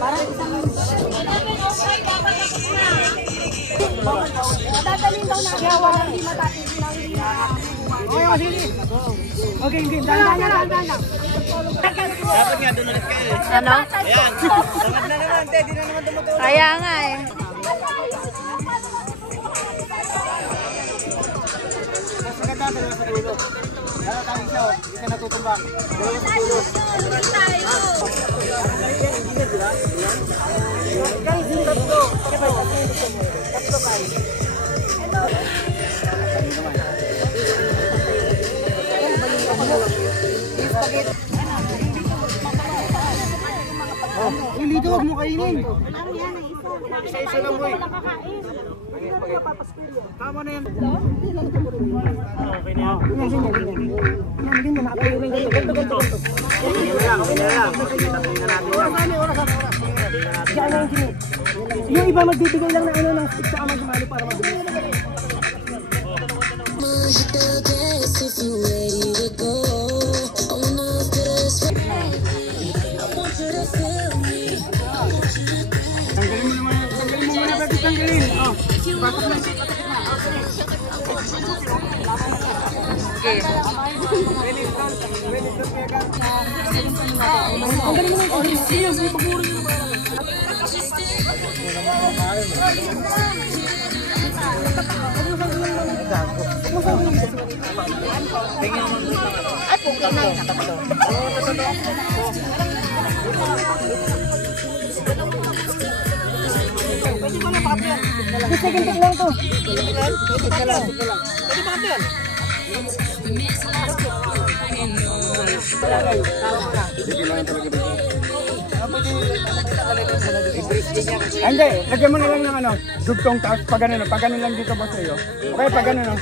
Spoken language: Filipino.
Parang isang dadalhin daw na siya, wala hindi matapos na hindi na. Okay, hindi. Dahan. Dapat nga doon ulit kayo. Ano? Ayan. Tamad na naman, te. Di na naman tumutulog. Kaya nga eh. Nasa ganda, dalawa sa dulo. Dalawa tayong siya, isa natutumbang. Dalawa sa dulo. Guys, yung tatlo. Tatlo kayo. Ilito, huwag mo kainin. Isa-isa lang mo eh. Tama na yan. Okay na yan. Ganyan na. Ganto. Okay na lang. Yung iba magbibigay lang na ano ng stick sa amag-mali para mabigay. Tanggalin. Oh, pasok na. Okay. Second lang to. Pwede ba yan? Hindi, lagyan mo na lang ng ano, dugtong taas, pag ganun lang dito ba sa'yo? Okay, pag ganun.